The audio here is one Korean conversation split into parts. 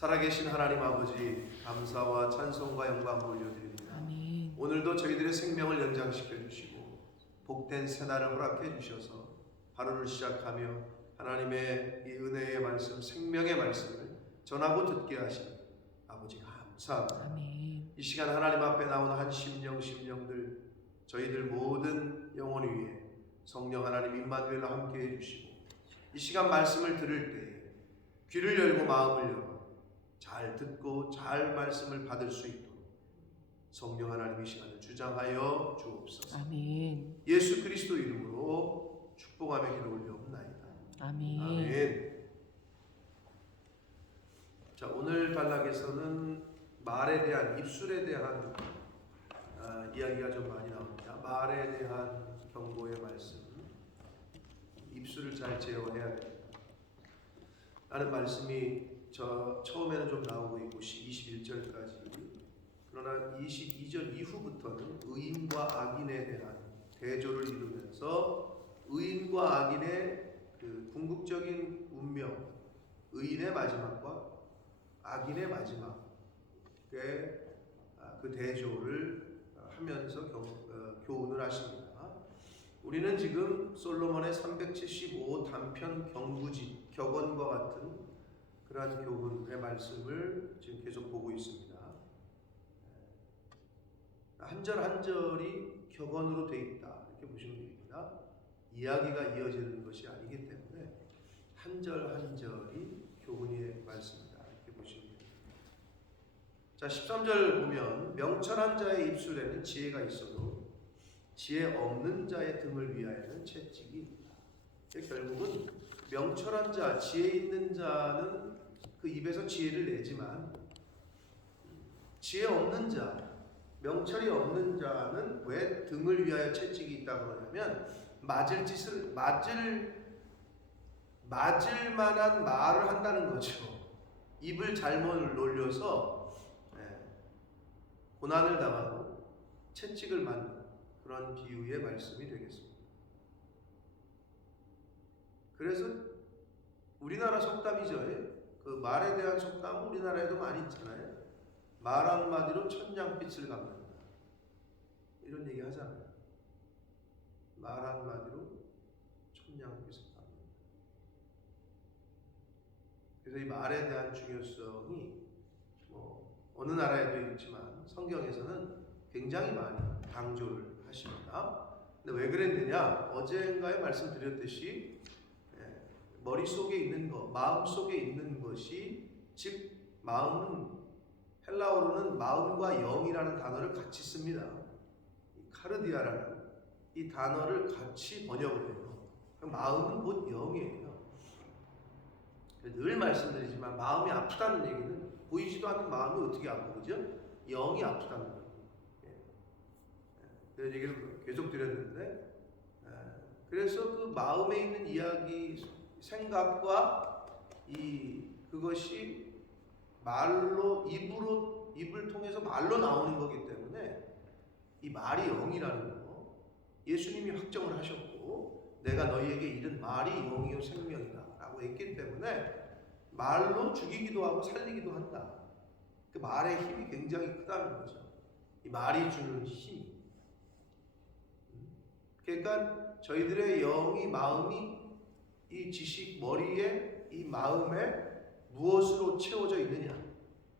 살아계신 하나님 아버지, 감사와 찬송과 영광 올려드립니다. 아멘. 오늘도 저희들의 생명을 연장시켜 주시고 복된 새날을 허락해 주셔서 하루를 시작하며 하나님의 이 은혜의 말씀, 생명의 말씀을 전하고 듣게 하신 아버지 감사합니다. 아멘. 이 시간 하나님 앞에 나오는 한 심령들 저희들 모든 영혼 위에 성령 하나님 임마누엘로 함께 해주시고 이 시간 말씀을 들을 때에 귀를 열고 마음을 열어 잘 듣고 잘 말씀을 받을 수 있도록 성령 하나님 이 시간을 주장하여 주옵소서. 아멘. 예수 그리스도 이름으로 축복하며 기도 올려옵나이다. 아멘. 아멘. 자, 오늘 단락에서는 말에 대한, 입술에 대한 이야기가 좀 많이 나옵니다. 말에 대한 경고의 말씀, 입술을 잘 제어해야 됩니다 라는 말씀이 처음에는 좀 나오고 있고 21절까지, 그러나 22절 이후부터는 의인과 악인에 대한 대조를 이루면서 의인과 악인의 그 궁극적인 운명, 의인의 마지막과 악인의 마지막의 그 대조를 하면서 교훈을 하십니다. 우리는 지금 솔로몬의 375 단편 경구지, 격언과 같은 그러한 교훈의 말씀을 지금 계속 보고 있습니다. 한 절 한 절이 격언으로 되어 있다, 이렇게 보시면 됩니다. 이야기가 이어지는 것이 아니기 때문에 한 절 한 절이 교훈의 말씀이다, 이렇게 보시면 됩니다. 자, 13절 보면 명철한 자의 입술에는 지혜가 있어도 지혜 없는 자의 등을 위하여는 채찍이 있다. 결국은 명철한 자, 지혜 있는 자는 그 입에서 지혜를 내지만 지혜 없는 자, 명철이 없는 자는 왜 등을 위하여 채찍이 있다고 그러냐면 맞을 만한 말을 한다는 거죠. 입을 잘못 놀려서 고난을 당하고 채찍을 맞는 그런 비유의 말씀이 되겠습니다. 그래서 우리나라 속담이죠. 그 말에 대한 속담은 우리나라에도 많이 있잖아요. 말 한마디로 천냥빛을 갚는다, 이런 얘기 하잖아요. 말 한마디로 천냥빛을 갚는다. 그래서 이 말에 대한 중요성이 어느 나라에도 있지만 성경에서는 굉장히 많이 강조를 하십니다. 근데 왜 그랬느냐? 어젠가에 말씀드렸듯이 머릿속에 있는 것, 마음속에 있는 것이, 즉 마음은 헬라어로는 마음과 영이라는 단어를 같이 씁니다. 카르디아라는 이 단어를 같이 번역을 해요. 마음은 곧 영이에요. 늘 말씀드리지만 마음이 아프다는 얘기는 보이지도 않는 마음이 어떻게 아프고, 그죠? 영이 아프다는 거예요. 그런 얘기를 계속 드렸는데, 그래서 그 마음에 있는 이야기, 생각과 그것이 말로, 입을 통해서 말로 나오는 거기 때문에 이 말이 영이라는 거 예수님이 확정을 하셨고, 내가 너희에게 이른 말이 영이요 생명이다 라고 했기 때문에 말로 죽이기도 하고 살리기도 한다. 그 말의 힘이 굉장히 크다는 거죠. 이 말이 주는 힘. 그러니까 저희들의 영이, 마음이 이 지식, 머리에, 이 마음에 무엇으로 채워져 있느냐?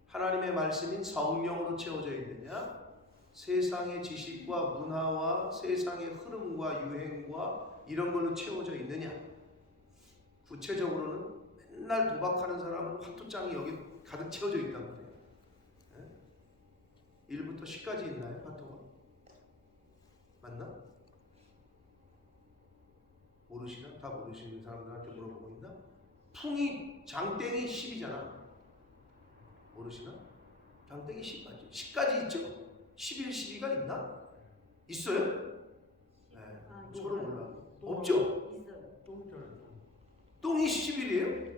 하나님의 말씀인 성령으로 채워져 있느냐? 세상의 지식과 문화와 세상의 흐름과 유행과 이런 걸로 채워져 있느냐? 구체적으로는 맨날 도박하는 사람은 화투장이 여기 가득 채워져 있단 말이에요. 1부터 10까지 있나요? 화투가? 맞나? 모르시나? 다 모르시는 사람들한테 물어보고 있나? 풍이, 장땡이 10이잖아. 모르시나? 장땡이 10까지. 10까지 있죠? 11, 12가 있나? 있어요? 네. 서로 몰라. 없죠? 있어요. 똥이 11이에요?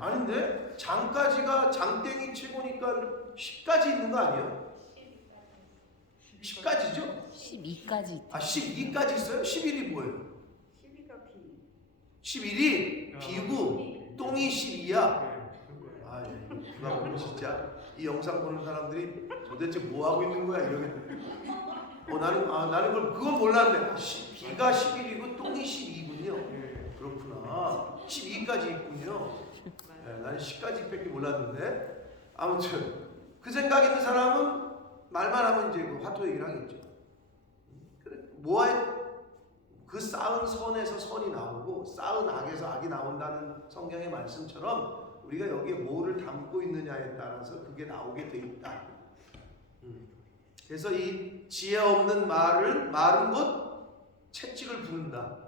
아닌데? 장까지가 장땡이 최고니까 10까지 있는 거 아니에요? 10까지죠? 12까지 있다. 아, 12까지 있어요? 11이 뭐예요? 12가 비. 11이 비고 똥이 12야. 아, 예. 누가 보면 진짜 이 영상 보는 사람들이 도대체 뭐 하고 있는 거야 이러겠네. 나는 그건 몰랐는데 비가 10일이고 똥이 12군요. 그렇구나. 12까지 있군요. 나는 10까지밖에 몰랐는데 아무튼 그 생각 있는 사람은 말만 하면 이제 그 화토 얘기를 하겠죠. 그래 그 쌓은 선에서 선이 나오고 쌓은 악에서 악이 나온다는 성경의 말씀처럼 우리가 여기에 뭐를 담고 있느냐에 따라서 그게 나오게 돼 있다. 그래서 이 지혜 없는 말은 곧 채찍을 부른다.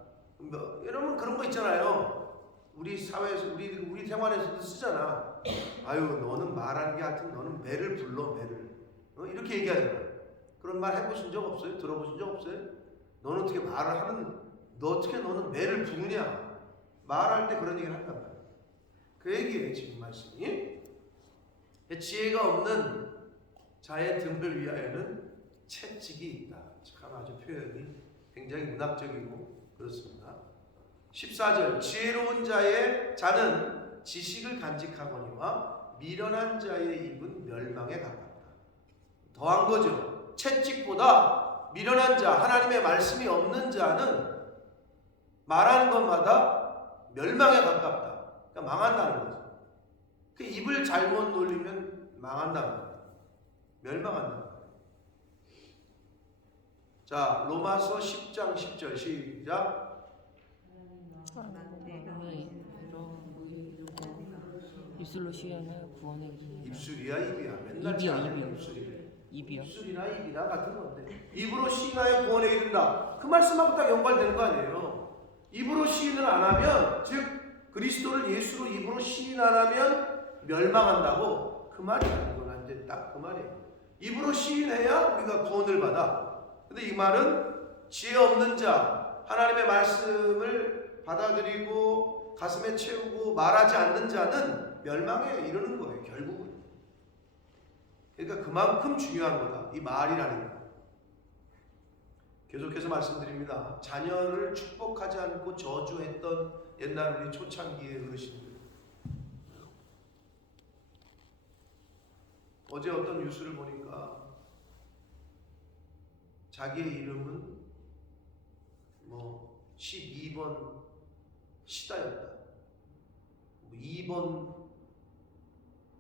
여러분 그런 거 있잖아요. 우리 사회에서 우리 생활에서도 쓰잖아. 아유 너는 말하는 게 하여튼 너는 매를 불러 매를. 이렇게 얘기하잖아. 그런 말 해보신 적 없어요? 들어보신 적 없어요? 너는 어떻게 말을 하는 너는 매를 부느냐? 말할 때 그런 얘기를 한단 말이야. 그 얘기예요 지금 말씀이. 지혜가 없는 자의 등을 위하여는 채찍이 있다. 참 아주 표현이 굉장히 문학적이고 그렇습니다. 14절 지혜로운 자는 지식을 간직하거니와 미련한 자의 입은 멸망에 가깝다. 더한 거죠. 채찍보다 미련한 자, 하나님의 말씀이 없는 자는 말하는 것마다 멸망에 가깝다. 그러니까 망한다는 거죠. 그 입을 잘못 놀리면 망한다는 거예요. 멸망한다는 거예요. 자, 로마서 10장 10절 시작. 입술로 시행하여 구원의 길을 입술이야 입이야 맨날 입이요. 입술이나 입이나 같은 건데 입으로 시인하여 구원에 이른다. 그 말씀하고 딱 연관되는 거 아니에요. 입으로 시인을 안 하면 즉 그리스도를 예수로 입으로 시인 안 하면 멸망한다고 그 말이 아니고 완전 딱 그 말이에요. 입으로 시인해야 우리가 구원을 받아. 근데 이 말은 지혜 없는 자, 하나님의 말씀을 받아들이고 가슴에 채우고 말하지 않는 자는 멸망에 이르는 거예요. 결국은. 그러니까 그만큼 중요한 거다. 이 말이라는 거. 계속해서 말씀드립니다. 자녀를 축복하지 않고 저주했던 옛날 우리 초창기의 어르신들. 어제 어떤 뉴스를 보니까 자기의 이름은 뭐 12번 시다였다. 2번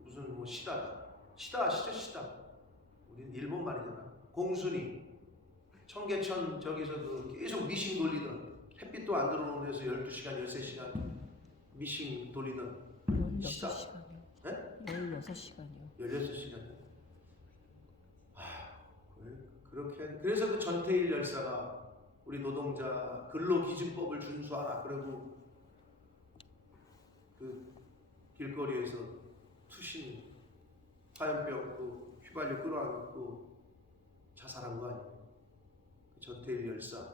무슨 뭐 시다 아시죠? 시다. 우리 일본 말이잖아. 공순이 청계천 저기서 그 계속 미싱 돌리던 햇빛도 안 들어오는 데서 12시간 13시간 미싱 돌리던 시다. 16시간이요. 네? 16시간이요. 16시간. 그렇게 그래서 그 전태일 열사가 우리 노동자 근로기준법을 준수하라 그러고 그 길거리에서 투신 화염병 그 휘발유 끌어안고 자살한 거 아니에요? 그 전태일 열사,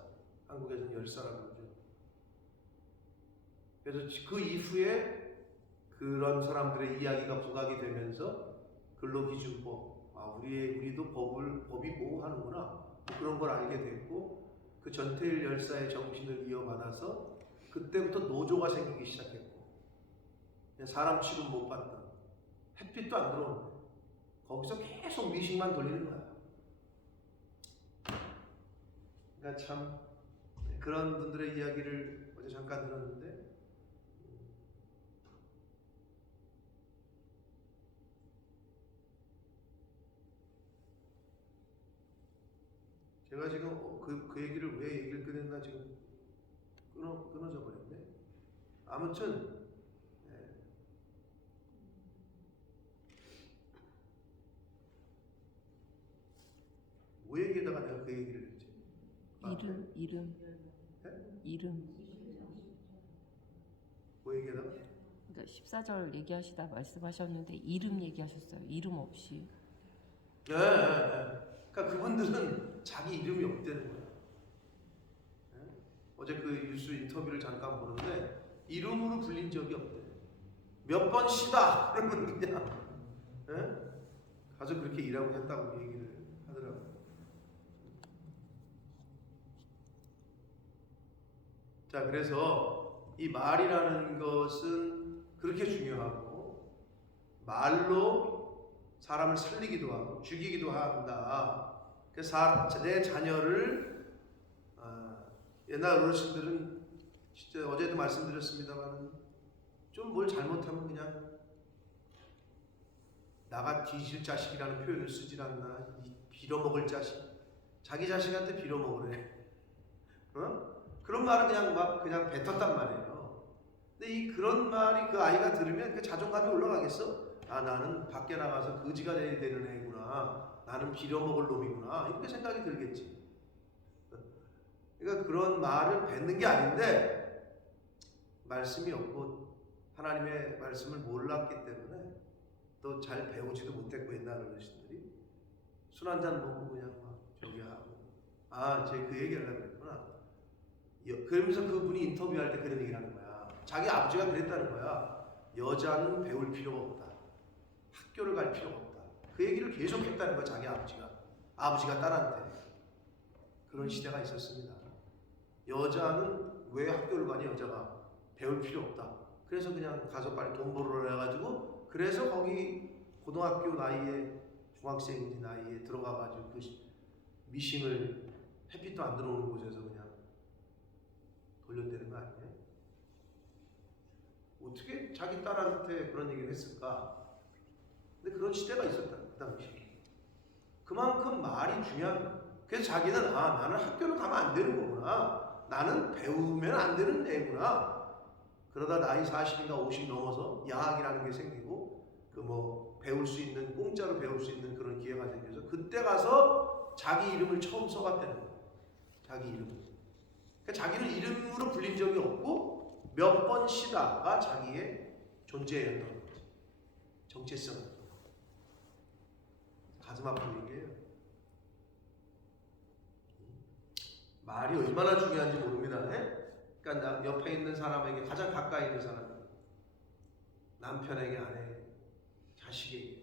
한국에서는 열사라고 그러죠. 그래서 그 이후에 그런 사람들의 이야기가 부각이 되면서 근로기준법, 우리도 법이 보호하는구나 뭐 그런 걸 알게 됐고 그 전태일 열사의 정신을 이어받아서 그때부터 노조가 생기기 시작했고 사람 취급 못 받던 햇빛도 안 들어오는 거예요. 거기서 계속 미싱만 돌리는 거야. 그러니까 참 그런 분들의 이야기를 어제 잠깐 들었는데 제가 지금 그 얘기를 왜 얘기를 꺼냈나 지금 끊어져 버렸네. 아무튼 뭐 얘기에다가 내가 그 얘기를 했지? 이름. 네? 이름. 뭐 얘기에다가? 그러니까 14절 얘기하시다 말씀하셨는데 이름 얘기하셨어요. 이름 없이. 네. 그러니까 그분들은 자기 이름이 없다는 거야. 네? 어제 그 뉴스 인터뷰를 잠깐 보는데 이름으로 불린 적이 없대. 몇 번 쉬다 그러면 그냥 네? 가서 그렇게 일하고 했다고 얘기를 하더라고요. 자, 그래서 이 말이라는 것은 그렇게 중요하고 말로 사람을 살리기도 하고 죽이기도 한다. 그래서 내 자녀를 옛날 어르신들은 진짜 어제도 말씀드렸습니다만 좀 뭘 잘못하면 그냥 나가 뒤질 자식이라는 표현을 쓰질 않나. 이 빌어먹을 자식. 자기 자식한테 빌어먹으래. 그런 말은 그냥 뱉었단 말이에요. 근데 그런 말이 그 아이가 들으면 그 자존감이 올라가겠어? 아, 나는 밖에 나가서 거지가 돼야 되는 애구나. 나는 빌어먹을 놈이구나. 이렇게 생각이 들겠지. 그러니까 그런 말을 뱉는 게 아닌데 말씀이 없고 하나님의 말씀을 몰랐기 때문에 또 잘 배우지도 못했고 옛날 어르신들이 술 한잔 먹고 그냥 막 저기 하고 제가 그 얘기를 하려고 그랬구나. 그러면서 그분이 인터뷰할 때 그런 얘기를 하는 거야. 자기 아버지가 그랬다는 거야. 여자는 배울 필요가 없다. 학교를 갈 필요가 없다. 그 얘기를 계속 했다는 거야. 자기 아버지가 딸한테. 그런 시대가 있었습니다. 여자는 왜 학교를 가니? 여자가 배울 필요 없다. 그래서 그냥 가서 빨리 돈 벌으러 해가지고 그래서 거기 고등학교 나이에 중학생 나이에 들어가가지고 그 미싱을 햇빛도 안 들어오는 곳에서 그냥 돌렸다는 거 아니에요? 어떻게 자기 딸한테 그런 얘기를 했을까? 근데 그런 시대가 있었다 그 당시. 그만큼 말이 중요한 거야. 그래서 자기는 나는 학교를 가면 안 되는 거구나. 나는 배우면 안 되는 애구나. 그러다 나이 40인가 50 넘어서 야학이라는 게 생기고 배울 수 있는 공짜로 배울 수 있는 그런 기회가 생겨서 그때 가서 자기 이름을 처음 써봤다는 거예요. 자기 이름. 그러니까 자기는 이름으로 불린 적이 없고 몇 번 쉬다가 자기의 존재였던 거지. 정체성이었던 거. 가슴 아픈 얘기예요. 말이 얼마나 중요한지 모릅니다. 그러니까 옆에 있는 사람에게 가장 가까이 있는 사람, 남편에게, 아내에게, 자식에게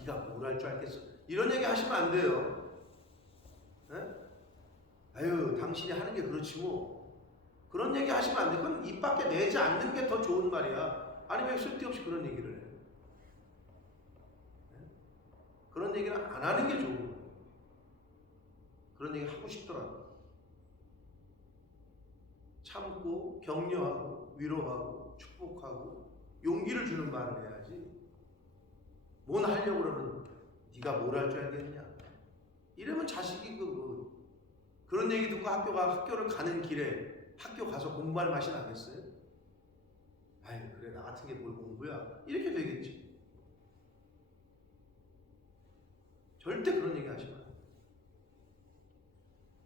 네가 뭘 할 줄 알겠어? 이런 얘기 하시면 안 돼요. 아유, 당신이 하는 게 그렇지 뭐. 그런 얘기 하시면 안 돼. 그건 입 밖에 내지 않는 게 더 좋은 말이야. 아니 왜 쓸데없이 그런 얘기를 해? 그런 얘기는 안 하는 게 좋은 거예요. 그런 얘기 하고 싶더라고. 참고 격려하고 위로하고 축복하고 용기를 주는 말을 해야지. 뭔 하려고 그러면 네가 뭘 할 줄 알겠냐. 이러면 자식이 그런 얘기 듣고 학교를 가는 길에 학교 가서 공부할 맛이 나겠어요? 아유 그래 나 같은 게 뭘 공부야. 이렇게 되겠지. 절대 그런 얘기 하시면 안 돼요.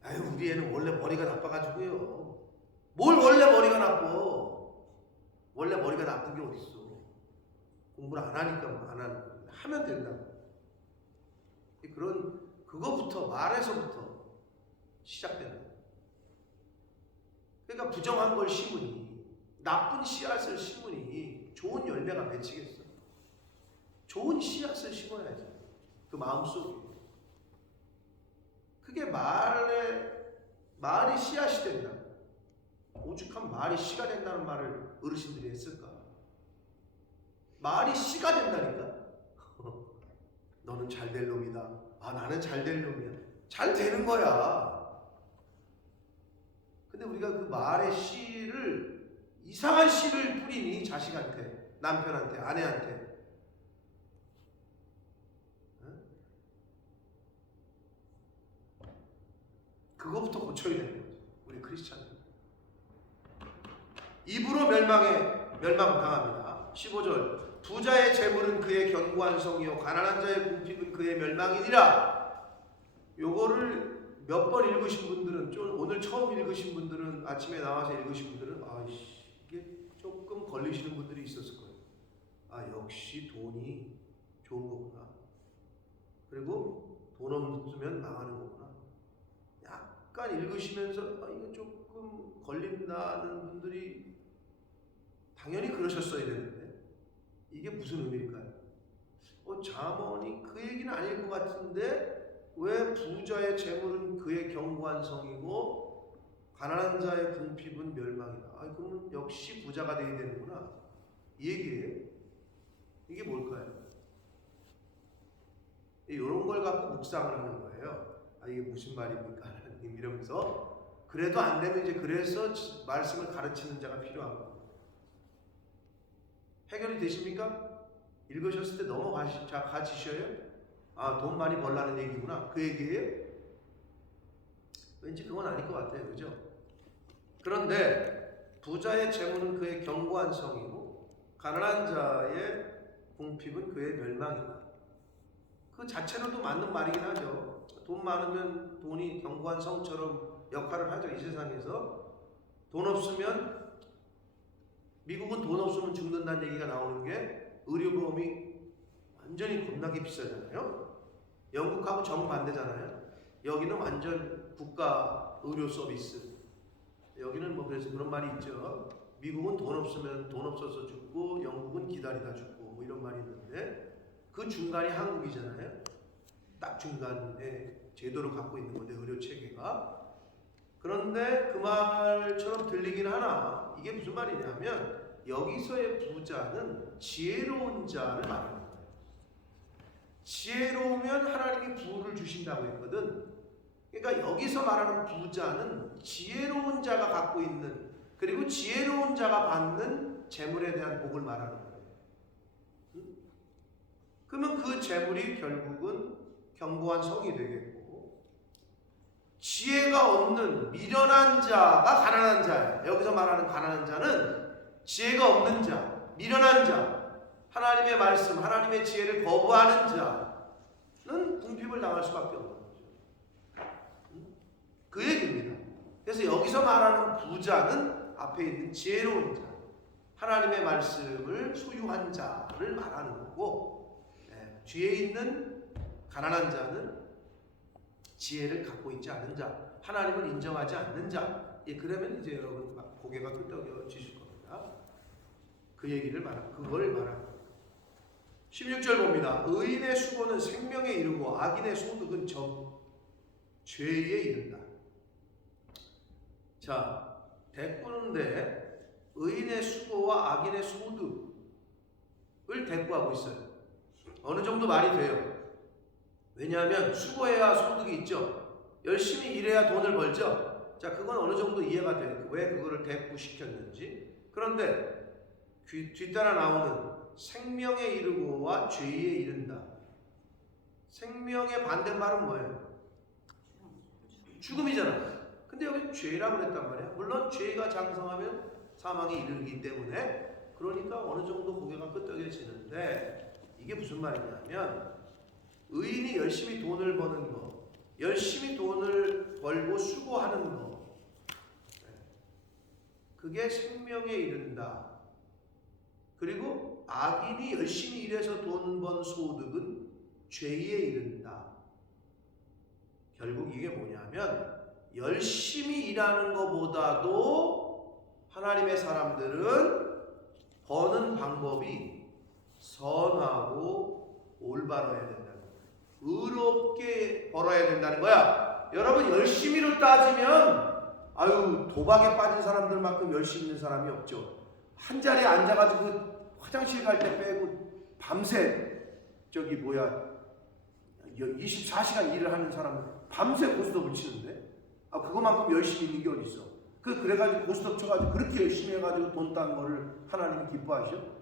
아유 우리 애는 원래 머리가 나빠가지고요. 뭘 원래 머리가 나빠? 원래 머리가 나쁜 게 어딨어? 공부를 안 하니까 안 하는 거야. 하면 된다고. 그거부터 말에서부터 시작되는 거야. 그러니까 부정한 걸 심으니 나쁜 씨앗을 심으니 좋은 열매가 맺히겠어. 좋은 씨앗을 심어야지. 그 마음속에. 그게 말이 씨앗이 된다. 오죽한 말이 씨가 된다는 말을 어르신들이 했을까? 말이 씨가 된다니까? 너는 잘 될 놈이다. 나는 잘 될 놈이야. 잘 되는 거야. 근데 우리가 그 말의 씨를 이상한 씨를 뿌리니 자식한테, 남편한테, 아내한테. 그거부터 고쳐야 되는 거죠. 우리 크리스찬들. 입으로 멸망당합니다. 15절 부자의 재물은 그의 견고한 성이요 가난한 자의 궁핍은 그의 멸망이니라. 요거를 몇 번 읽으신 분들은 오늘 처음 읽으신 분들은 아침에 나와서 읽으신 분들은 이게 조금 걸리시는 분들이 있었을 거예요. 역시 돈이 좋은 거구나. 그리고 돈 없으면 망하는 거구나. 약간 읽으시면서 이거 조금 걸린다는 분들이 당연히 그러셨어야 되는데 이게 무슨 의미일까요? 잠언이 그 얘기는 아닐 것 같은데 왜 부자의 재물은 그의 견고한 성이고 가난한 자의 궁핍은 멸망이다. 그러면 역시 부자가 되어야 되는구나. 이 얘기예요. 이게 뭘까요? 갖고 묵상을 하는 거예요. 아, 이게 무슨 말입니까? 하나님 이러면서 그래도 안 되면 이제 그래서 말씀을 가르치는 자가 필요한 겁니다. 해결이 되십니까? 읽으셨을 때 가지셔요? 아, 돈 많이 벌라는 얘기구나. 그 얘기예요? 왠지 그건 아닐 것 같아요. 그죠? 그런데 부자의 재물은 그의 견고한 성이고 가난한 자의 궁핍은 그의 멸망이다. 그 자체로도 맞는 말이긴 하죠. 돈 많으면 돈이 견고한 성처럼 역할을 하죠. 이 세상에서. 돈 없으면, 미국은 돈 없으면 죽는다는 얘기가 나오는 게 의료보험이 완전히 겁나게 비싸잖아요. 영국하고 정반대잖아요. 여기는 완전 국가 의료 서비스. 여기는 뭐 그래서 그런 말이 있죠. 미국은 돈 없으면 돈 없어서 죽고 영국은 기다리다 죽고 뭐 이런 말이 있는데 그 중간이 한국이잖아요. 딱 중간에 제도를 갖고 있는 건데 의료 체계가. 그런데 그 말처럼 들리긴 하나 이게 무슨 말이냐면 여기서의 부자는 지혜로운 자를 말하는 거예요. 지혜로우면 하나님이 부를 주신다고 했거든. 그러니까 여기서 말하는 부자는 지혜로운 자가 갖고 있는, 그리고 지혜로운 자가 받는 재물에 대한 복을 말하는 거예요. 그러면 그 재물이 결국은 견고한 성이 되겠고, 지혜가 없는 미련한 자가 가난한 자예요. 여기서 말하는 가난한 자는 지혜가 없는 자, 미련한 자, 하나님의 말씀, 하나님의 지혜를 거부하는 자는 궁핍을 당할 수밖에 없는 거죠. 그 얘기입니다. 그래서 여기서 말하는 부자는 앞에 있는 지혜로운 자, 하나님의 말씀을 소유한 자를 말하는 거고, 뒤에 있는 가난한 자는 지혜를 갖고 있지 않은 자, 하나님을 인정하지 않는 자. 그러면 이제 여러분 고개가 끄덕여지실 겁니다. 그 얘기를 그걸 말하는 겁니다. 16절 봅니다. 의인의 수고는 생명에 이르고 악인의 소득은 죄에 이른다. 자, 대꾸는데 의인의 수고와 악인의 소득을 대꾸하고 있어요. 어느 정도 말이 돼요. 왜냐하면 수고해야 소득이 있죠. 열심히 일해야 돈을 벌죠. 자, 그건 어느 정도 이해가 돼요. 왜 그거를 대꾸시켰는지. 그런데 뒤따라 나오는 생명에 이르고와 죄에 이른다. 생명의 반대말은 뭐예요? 죽음이잖아. 근데 여기 죄라고 그랬단 말이야. 물론 죄가 장성하면 사망에 이르기 때문에, 그러니까 어느 정도 고개가 끄덕여지는데, 이게 무슨 말이냐면 의인이 열심히 돈을 버는 거, 열심히 돈을 벌고 수고하는 거, 그게 생명에 이른다. 그리고 악인이 열심히 일해서 돈 번 소득은 죄에 이른다. 결국 이게 뭐냐면 열심히 일하는 것보다도 하나님의 사람들은 버는 방법이 선하고 올바라야 된다는 거야. 의롭게 벌어야 된다는 거야. 여러분, 열심히로 따지면 도박에 빠진 사람들만큼 열심히 있는 사람이 없죠. 한 자리에 앉아가지고 화장실 갈 때 빼고 밤새 24시간 일을 하는 사람은 밤새 고스톱을 치는데, 그거만큼 열심히 있는 게 어디 있어? 그래가지고 고스톱 쳐가지고 그렇게 열심히 해가지고 돈 딴 거를 하나님이 기뻐하셔?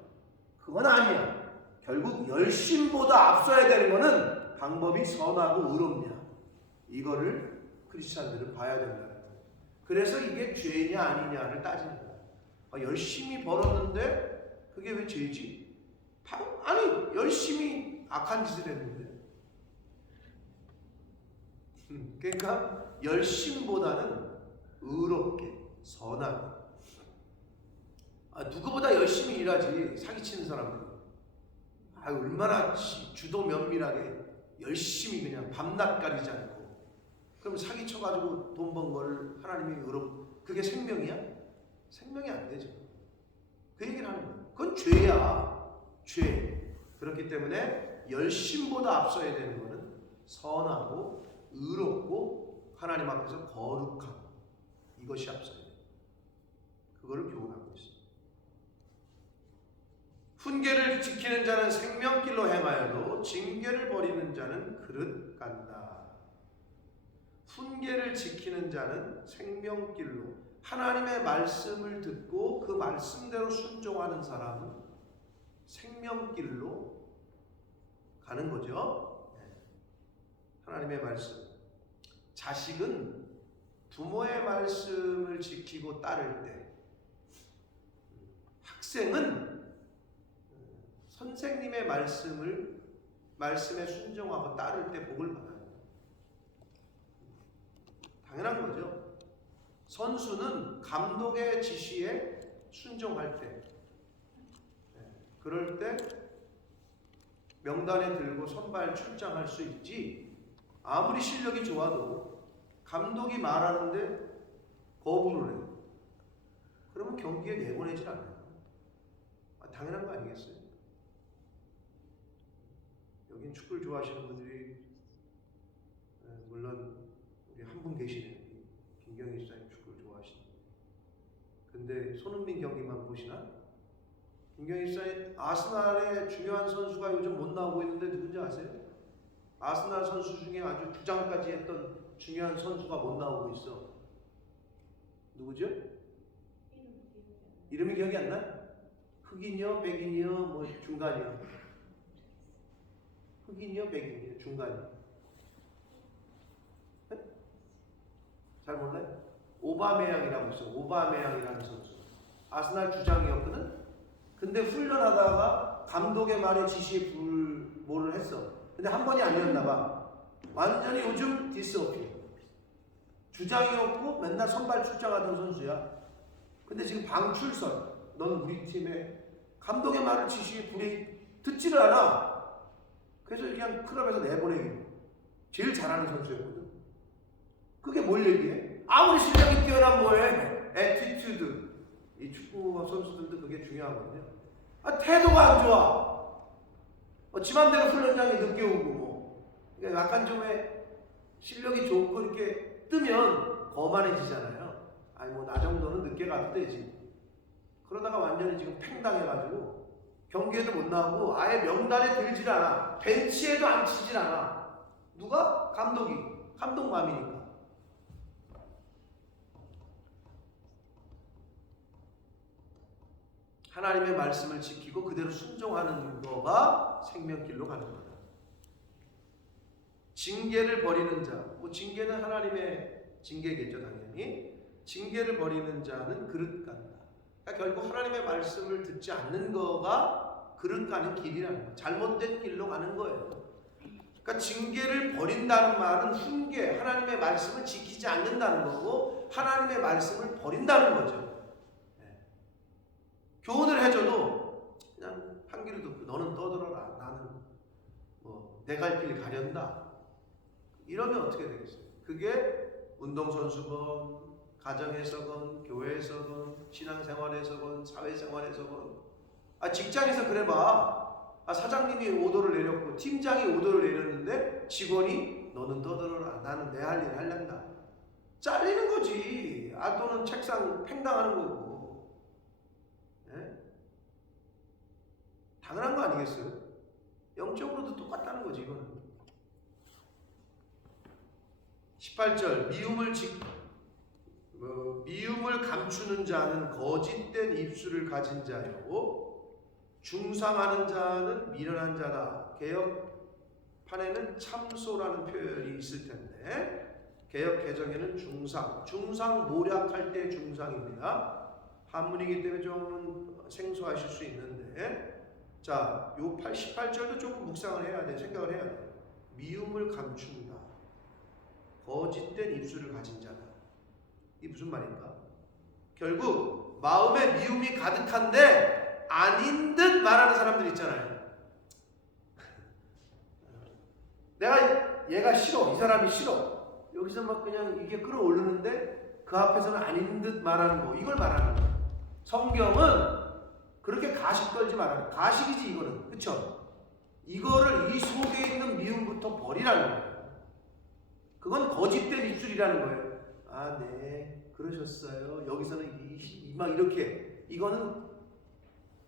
그건 아니야. 결국 열심보다 앞서야 되는 거는 방법이 선하고 의롭냐, 이거를 크리스찬들은 봐야 된다는 거예요. 그래서 이게 죄냐 아니냐를 따지는 거야. 열심히 벌었는데 그게 왜 죄지? 아니, 열심히 악한 짓을 했는데. 그러니까 열심보다는 의롭게, 선하게. 누구보다 열심히 일하지, 사기치는 사람들이. 얼마나 주도 면밀하게 열심히 그냥 밤낮 가리지 않고. 그럼 사기쳐가지고 돈 번 거를 하나님이 그게 생명이야? 생명이 안 되죠. 그 얘기를 하는 거예요. 그건 죄야. 죄. 그렇기 때문에 열심보다 앞서야 되는 거는 선하고 의롭고 하나님 앞에서 거룩하고, 이것이 앞서야 돼요. 그거를 교훈하고 있어요. 훈계를 지키는 자는 생명길로 행하여도 징계를 버리는 자는 그릇 간다. 훈계를 지키는 자는 생명길로, 하나님의 말씀을 듣고 그 말씀대로 순종하는 사람은 생명길로 가는 거죠. 하나님의 말씀. 자식은 부모의 말씀을 지키고 따를 때, 학생은 선생님의 말씀에 순종하고 따를 때 복을 받아요. 당연한 거죠. 선수는 감독의 지시에 순종할 때, 그럴 때 명단에 들고 선발 출장할 수 있지, 아무리 실력이 좋아도 감독이 말하는데 거부를 해요. 그러면 경기에 내보내질 않아요. 당연한 거 아니겠어요? 여긴 축구를 좋아하시는 분들이 물론 우리 한 분 계시네요. 김경희 집사님 축구를 좋아하시는. 근데 손흥민 경기만 보시나? 김경희 집사님, 아스날의 중요한 선수가 요즘 못 나오고 있는데 누군지 아세요? 아스날 선수 중에 아주 주장까지 했던 중요한 선수가 못 나오고 있어. 누구죠? 이름이 기억이 안 나? 흑인이요, 백인이요, 뭐 중간이요. 흑인이요, 백인이요, 중간이요. 네? 잘 몰라요? 오바메양이라고 있어. 오바메양이라는 선수. 아스날 주장이었거든. 근데 훈련하다가 감독의 말에 지시에 불모를 했어. 근데 한 번이 아니었나 봐. 완전히 요즘 디스어필. 주장이었고 맨날 선발 출장하던 선수야. 근데 지금 방출선. 너는 우리 팀에 감독의 말을 지시에 불이 듣지를 않아. 그래서 그냥 클럽에서 내보내기. 제일 잘하는 선수였거든. 그게 뭘 얘기해? 아무리 실력이 뛰어난 뭐해? 애티튜드. 이 축구 선수들도 그게 중요하거든요. 태도가 안 좋아. 지 맘대로 훈련장에 늦게 오고 뭐. 그러니까 약간 좀 실력이 좋고 이렇게 뜨면 거만해지잖아요. 아니 뭐 나 정도는 늦게 가도 되지. 그러다가 완전히 지금 팽당해가지고 경기에도 못 나오고 아예 명단에 들질 않아. 벤치에도 앉히질 않아. 누가? 감독이. 감독맘이니까. 하나님의 말씀을 지키고 그대로 순종하는 거가 생명길로 가는 거다. 징계를 버리는 자, 뭐 징계는 하나님의 징계겠죠 당연히. 징계를 버리는 자는 그릇 간다. 그러니까 결국 하나님의 말씀을 듣지 않는 거가 그릇 가는 길이라는 거예요. 잘못된 길로 가는 거예요. 그러니까 징계를 버린다는 말은 훈계, 하나님의 말씀을 지키지 않는다는 거고 하나님의 말씀을 버린다는 거죠. 교훈을 해줘도 그냥 한 귀로 듣고 너는 떠들어라. 나는 뭐 내 갈 길 가련다. 이러면 어떻게 되겠어요? 그게 운동선수건, 가정에서건, 교회에서건, 신앙생활에서건, 사회생활에서건, 직장에서 그래봐. 사장님이 오더를 내렸고 팀장이 오더를 내렸는데 직원이 너는 떠들어라. 나는 내 할 일 하려다. 잘리는 거지. 또는 책상 팽당하는 거고. 당연한 거 아니겠어요? 영적으로도 똑같다는 거지 이거는. 18절 미움을 감추는 자는 거짓된 입술을 가진 자요 중상하는 자는 미련한 자다. 개혁판에는 참소라는 표현이 있을 텐데 개혁 개정에는 중상 모략할 때 중상입니다. 한문이기 때문에 좀 생소하실 수 있는데 자, 요 18절도 조금 묵상을 해야 돼. 생각을 해야 돼. 미움을 감춘다. 거짓된 입술을 가진 자다. 이게 무슨 말인가? 결국 마음에 미움이 가득한데 아닌 듯 말하는 사람들 있잖아요. 내가 얘가 싫어. 이 사람이 싫어. 여기서 막 그냥 이게 끌어오르는데 그 앞에서는 아닌 듯 말하는 거. 이걸 말하는 거예요. 성경은 그렇게 가식 떨지 말아요. 가식이지 이거는. 그쵸? 이거를 이 속에 있는 미움부터 버리라는 거예요. 그건 거짓된 입술이라는 거예요. 네, 그러셨어요. 여기서는 막 이렇게. 이거는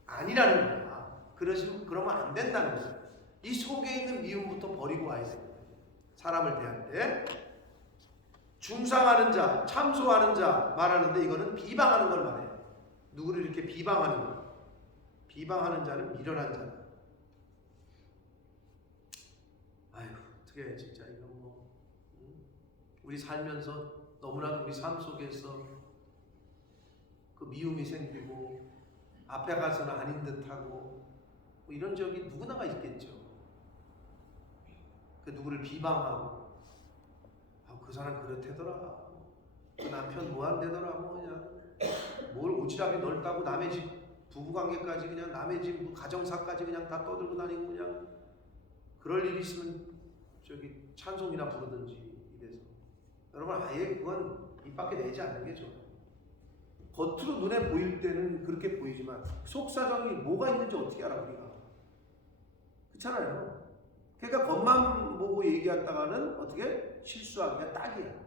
아니라는 거야. 그러면 안 된다는 거예요. 이 속에 있는 미움부터 버리고 와야 돼요. 사람을 대할 때 중상하는 자, 참소하는 자 말하는데 이거는 비방하는 걸 말해요. 누구를 이렇게 비방하는 거. 비방하는 자는 미련한 자다. 아휴, 어떻게 진짜 이거 뭐 우리 살면서 너무나도 우리 삶 속에서 그 미움이 생기고 앞에 가서는 아닌 듯하고 뭐 이런 적이 누구나가 있겠죠. 그 누구를 비방하고 그 사람 그렇대더라, 그 남편 뭐한대더라, 뭐 그냥 뭘 오지랖이 넓다고 남의 집 부부관계까지 그냥 남의 집 가정사까지 그냥 다 떠들고 다니고 그냥 그럴 일이 있으면 저기 찬송이나 부르든지 입에서. 여러분 아예 그건 입 밖에 내지 않는 게 좋아요. 겉으로 눈에 보일 때는 그렇게 보이지만 속사정이 뭐가 있는지 어떻게 알아 우리가. 그렇잖아요. 그러니까 겉만 보고 얘기했다가는 어떻게 실수하기가 딱이야.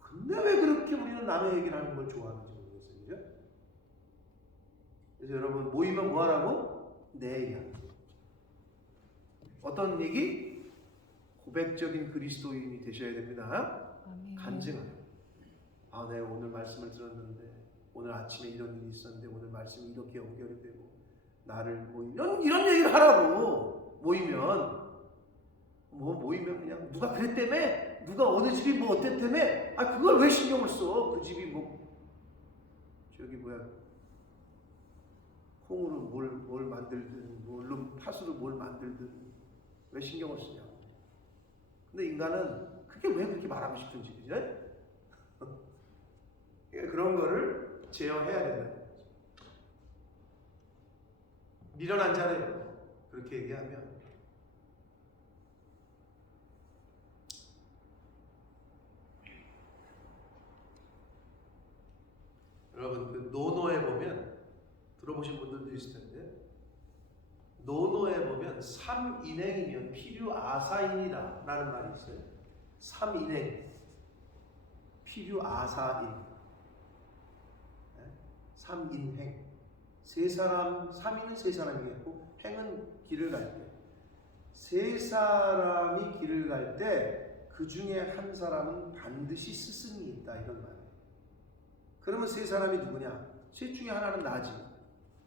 근데 왜 그렇게 우리는 남의 얘기를 하는 걸 좋아하는지 모르겠어요. 그죠? 그래서 여러분 모이면 뭐 하라고? 내 얘기하는 거. 어떤 얘기? 고백적인 그리스도인이 되셔야 됩니다. 간증하요. 아, 내가 오늘 말씀을 들었는데 오늘 아침에 이런 일이 있었는데 오늘 말씀이 이렇게 연결이 되고 나를 뭐 이런 얘기를 하라고. 모이면 그냥 누가 그랬다며, 누가 어느 집이 뭐 어땠다며, 그걸 왜 신경을 써? 그 집이 뭐 저기 뭐야 콩으로 뭘 만들든 뭘로 팥으로 뭘 만들든 왜 신경을 쓰냐고. 근데 인간은 그게 왜 그렇게 말하고 싶은지, 그죠? 그런 거를 제어해야 된다. 미련한 자래요. 그렇게 얘기하면. 여러분 그 노노에 보면 들어보신 분들도 있을 텐데 노노에 보면 삼인행이면 필요아사인이다 라는 말이 있어요. 삼인행 필요아사인 삼인행 세 사람, 삼인은 세 사람이겠고 행은 길을 갈 때 세 사람이 길을 갈 때 그 중에 한 사람은 반드시 스승이 있다 이런 말이에요. 그러면 세 사람이 누구냐? 셋 중에 하나는 나지.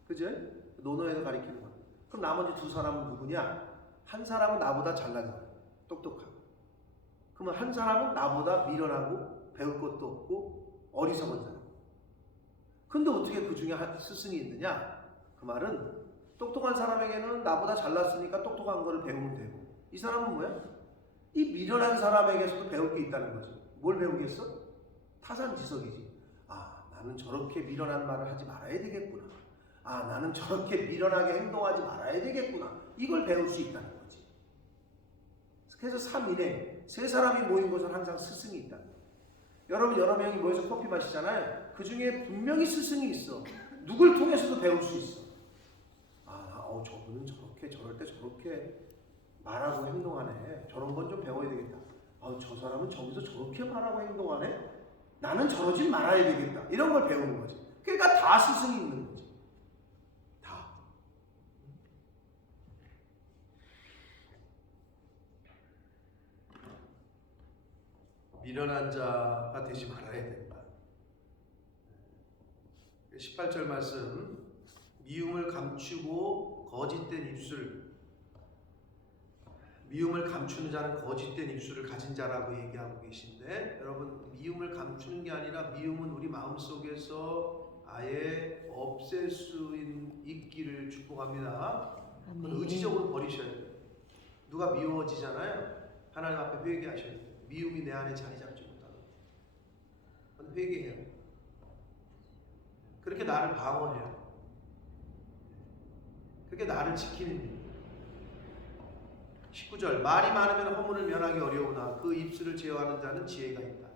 그죠? 논어에서 가리키는 거야. 그럼 나머지 두 사람은 누구냐? 한 사람은 나보다 잘난 사람, 똑똑하고. 그러면 한 사람은 나보다 미련하고 배울 것도 없고 어리석은 사람. 근데 어떻게 그 중에 스승이 있느냐? 그 말은 똑똑한 사람에게는 나보다 잘났으니까 똑똑한 거를 배우면 되고 이 사람은 뭐야? 이 미련한 사람에게서도 배울 게 있다는 거지. 뭘 배우겠어? 타산지석이지. 나는 저렇게 미련한 말을 하지 말아야 되겠구나. 나는 저렇게 미련하게 행동하지 말아야 되겠구나. 이걸 배울 수 있다는 거지. 그래서 삼인행, 세 사람이 모인 곳은 항상 스승이 있다. 여러분 여러 명이 모여서 커피 마시잖아요. 그 중에 분명히 스승이 있어. 누굴 통해서도 배울 수 있어. 저분은 저렇게 저럴 때 저렇게 말하고 행동하네. 저런 건 좀 배워야 되겠다. 저 사람은 저기서 저렇게 말하고 행동하네. 나는 저러지 말아야 되겠다. 이런 걸 배우는 거지. 그러니까 다 스승이 있는 거지. 다. 미련한 자가 되지 말아야 된다. 18절 말씀 미움을 감추고 거짓된 입술 미움을 감추는 자는 거짓된 입술을 가진 자라고 얘기하고 계신데 여러분 미움을 감추는 게 아니라 미움은 우리 마음속에서 아예 없앨 수 있기를 축복합니다. 그건 의지적으로 버리셔야 돼요. 누가 미워지잖아요. 하나님 앞에 회개하셔야 돼요. 미움이 내 안에 자리 잡지 못하고 그건 회개해요. 그렇게 나를 방어해요. 그게 나를 지키는 일. 19절 말이 많으면 허물을 면하기 어려우나 그 입술을 제어하는 자는 지혜가 있다.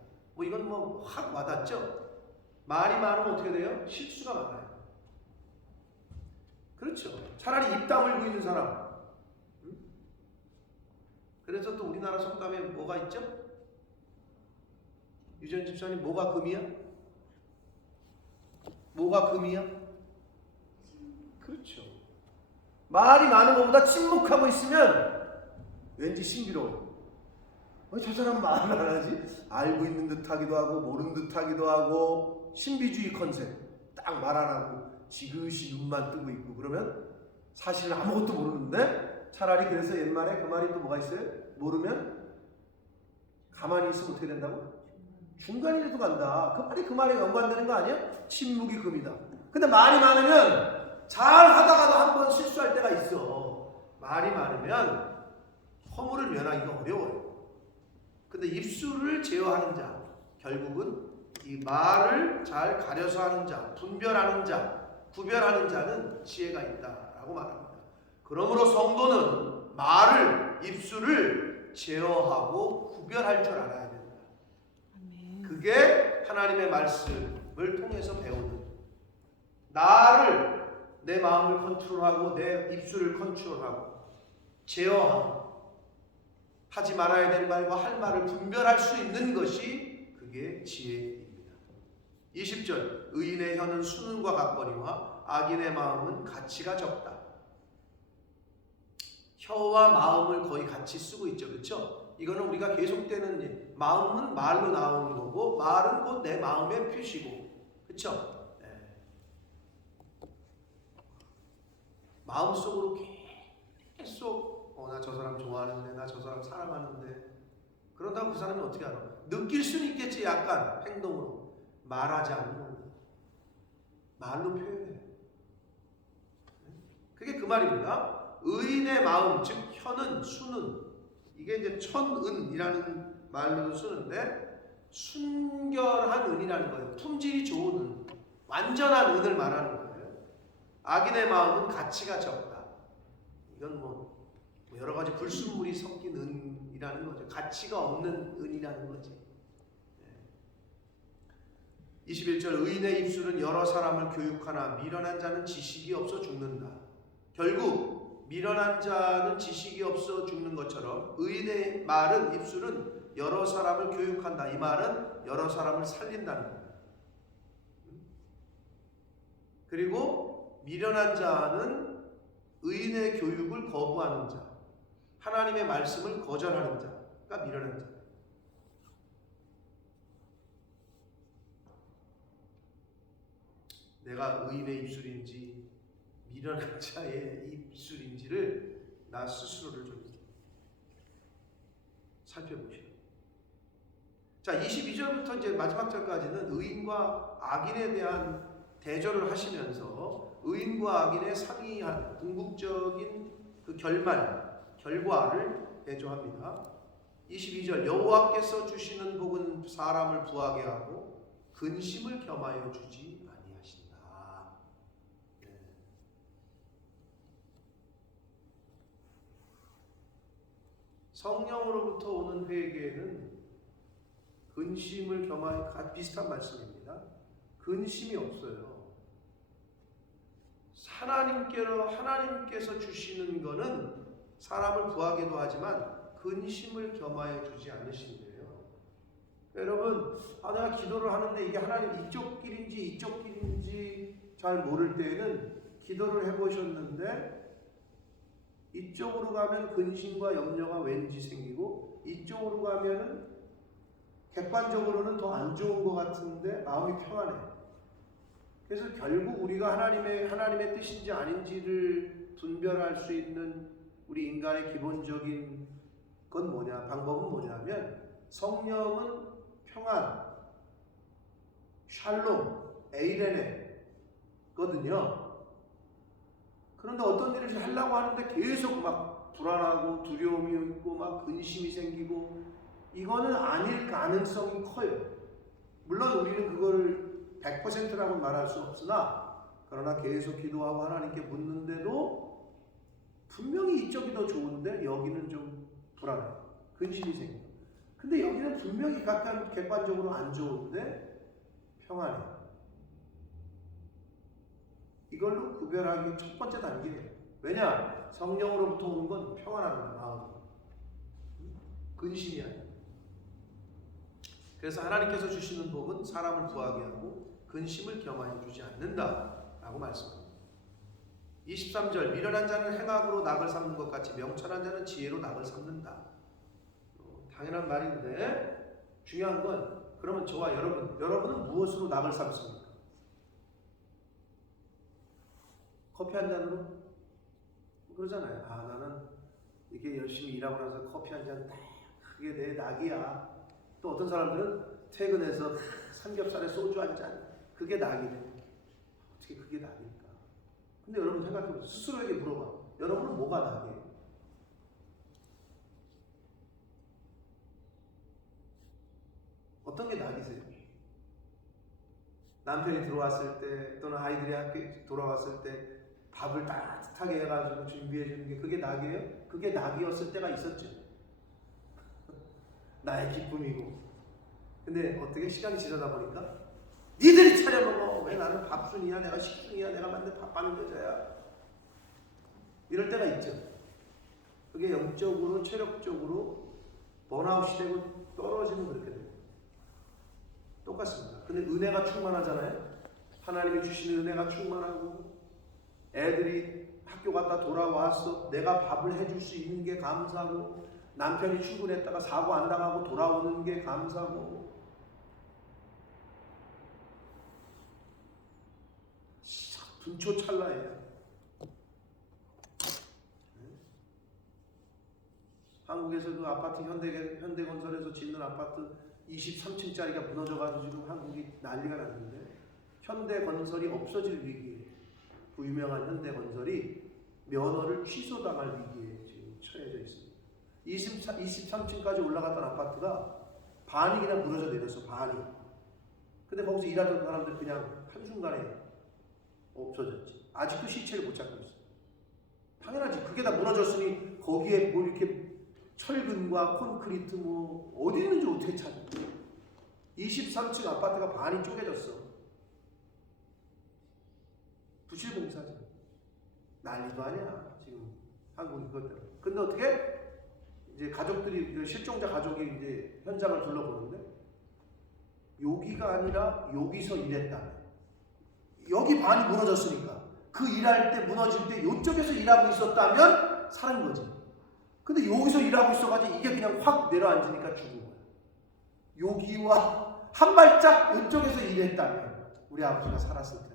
이건 확 와닿죠? 말이 많으면 어떻게 돼요? 실수가 많아요. 그렇죠. 차라리 입 다물고 있는 사람. 그래서 또 우리나라 속담에 뭐가 있죠? 유전 집사님 뭐가 금이야? 뭐가 금이야? 그렇죠. 말이 많은 것보다 침묵하고 있으면 왠지 신비로워. 저 사람 말을 안 하지? 알고 있는 듯하기도 하고 모르는 듯하기도 하고 신비주의 컨셉. 딱 말 안 하고 지그시 눈만 뜨고 있고 그러면 사실 아무것도 모르는데 차라리 그래서 옛말에 그 말이 또 뭐가 있어요? 모르면 가만히 있으면 어떻게 된다고? 중간이라도 간다. 그 말이 그 말에 연관되는 거 아니야? 침묵이 금이다. 근데 말이 많으면 잘 하다가도 한번 실수할 때가 있어. 말이 많으면 허물을 면하기가 어려워요. 근데 입술을 제어하는 자, 결국은 이 말을 잘 가려서 하는 자, 분별하는 자, 구별하는 자는 지혜가 있다라고 말합니다. 그러므로 성도는 말을, 입술을 제어하고 구별할 줄 알아야 된다. 그게 하나님의 말씀을 통해서 배우는, 나를, 내 마음을 컨트롤하고 내 입술을 컨트롤하고 제어하고 하지 말아야 될 말과 할 말을 분별할 수 있는 것이 그게 지혜입니다. 20절 의인의 혀는 수능과 같거니와 악인의 마음은 가치가 적다. 혀와 마음을 거의 같이 쓰고 있죠. 그렇죠? 이거는 우리가 계속되는 일. 마음은 말로 나오는 거고 말은 곧 내 마음의 표시고. 그렇죠? 네. 마음속으로 계속 나 저 사람 좋아하는데, 나 저 사람 사랑하는데, 그런다고 그 사람이 어떻게 알아? 느낄 수는 있겠지. 약간 행동으로. 말하지 않는 거예요. 말로 표현해. 그게 그 말입니다. 의인의 마음, 즉 혀는, 수는, 이게 이제 천은이라는 말로도 쓰는데 순결한 은이라는 거예요. 품질이 좋은 은, 완전한 은을 말하는 거예요. 악인의 마음은 가치가 적다. 이건 뭐 여러 가지 불순물이 섞인 은이라는 거죠. 가치가 없는 은이라는 거지. 21절 의인의 입술은 여러 사람을 교육하나 미련한 자는 지식이 없어 죽는다. 결국 미련한 자는 지식이 없어 죽는 것처럼 의인의 말은, 입술은 여러 사람을 교육한다. 이 말은 여러 사람을 살린다는 거예요. 그리고 미련한 자는 의인의 교육을 거부하는 자, 하나님의 말씀을 거절하는 자가 미련한 자. 내가 의인의 입술인지 미련한 자의 입술인지를 나 스스로를 좀 살펴보시오. 자, 22절부터 이제 마지막 절까지는 의인과 악인에 대한 대조를 하시면서 의인과 악인의 상이한 궁극적인 그 결과를 대조합니다. 22절 여호와께서 주시는 복은 사람을 부하게 하고 근심을 겸하여 주지 아니하신다. 네. 성령으로부터 오는 회개는 근심을 겸하여 비슷한 말씀입니다. 근심이 없어요. 하나님께서 주시는 거는 사람을 구하기도 하지만 근심을 겸하여 주지 않으신대요. 여러분, 내가 기도를 하는데 이게 하나님 이쪽 길인지 잘 모를 때에는 기도를 해보셨는데 이쪽으로 가면 근심과 염려가 왠지 생기고 이쪽으로 가면은 객관적으로는 더 안 좋은 것 같은데 마음이 평안해. 그래서 결국 우리가 하나님의 뜻인지 아닌지를 분별할 수 있는 우리 인간의 기본적인 건 방법은 뭐냐면 성령은 평안, 샬롬, 에이레네 거든요. 그런데 어떤 일을 하려고 하는데 계속 막 불안하고 두려움이 있고 막 근심이 생기고 이거는 아닐 가능성이 커요. 물론 우리는 그걸 100%라고 말할 수 없으나 그러나 계속 기도하고 하나님께 묻는데도 분명히 이쪽이 더 좋은데 여기는 좀 불안해. 근심이 생겨. 근데 여기는 분명히 객관적으로 안 좋은데 평안해. 이걸로 구별하기 첫 번째 단계예요. 왜냐? 성령으로부터 오는 건 평안합니다. 마음. 근심이 아니에요. 그래서 하나님께서 주시는 복은 사람을 구하게 하고 근심을 겸하여 주지 않는다라고 말씀합니다. 23절 미련한 자는 행악으로 낙을 삼는 것 같이 명철한 자는 지혜로 낙을 삼는다. 당연한 말인데 중요한 건 그러면 저와 여러분은 무엇으로 낙을 삼습니까? 커피 한 잔으로? 그러잖아요. 아 나는 이게 열심히 일하고 나서 커피 한 잔 딱 그게 내 낙이야. 또 어떤 사람들은 퇴근해서 삼겹살에 소주 한 잔 그게 낙이래. 어떻게 그게 낙일까? 근데 여러분 생각해보세요. 스스로에게 물어봐. 여러분은 뭐가 낙이에요? 어떤 게 낙이세요? 남편이 들어왔을 때 또는 아이들이 학교에 돌아왔을 때 밥을 따뜻하게 해가지고 준비해 주는 게 그게 낙이에요? 그게 낙이었을 때가 있었죠. 나의 기쁨이고. 근데 어떻게 시간이 지나다 보니까 니들이 차려 먹어. 왜 나는 밥순이야? 내가 식순이야? 내가 만든 밥 하는 여자야? 이럴 때가 있죠. 그게 영적으로 체력적으로 번아웃이 되고 떨어지면 그렇게 돼요. 똑같습니다. 근데 은혜가 충만하잖아요. 하나님이 주시는 은혜가 충만하고 애들이 학교 갔다 돌아와서 내가 밥을 해줄 수 있는 게 감사하고 남편이 출근했다가 사고 안 당하고 돌아오는 게 감사하고 분초 찰나예요. 한국에서 그 아파트 현대건설에서 짓는 아파트 23층짜리가 무너져가지고 지금 한국이 난리가 났는데 현대건설이 없어질 위기에 그 유명한 현대건설이 면허를 취소당할 위기에 지금 처해져 있습니다. 23층까지 올라갔던 아파트가 반이 그냥 무너져 내렸어. 반이. 근데 거기서 일하던 사람들 그냥 한순간에 없어졌지. 아직도 시체를 못 찾고 있어. 당연하지. 그게 다 무너졌으니 거기에 뭐 이렇게 철근과 콘크리트 뭐 어디 있는지 어떻게 찾아? 23층 아파트가 반이 쪼개졌어. 부실공사지. 난리도 아니야 지금 한국이 그것 때문에. 근데 어떻게 이제 가족들이 실종자 가족이 이제 현장을 둘러보는데 여기가 아니라 여기서 일했다. 여기 반이 무너졌으니까 그 일할 때 무너질 때 이쪽에서 일하고 있었다면 살은 거지. 근데 여기서 일하고 있어가지고 이게 그냥 확 내려앉으니까 죽은 거야. 여기와 한 발짝 이쪽에서 일했다면 우리 아버지가 살았을 텐데.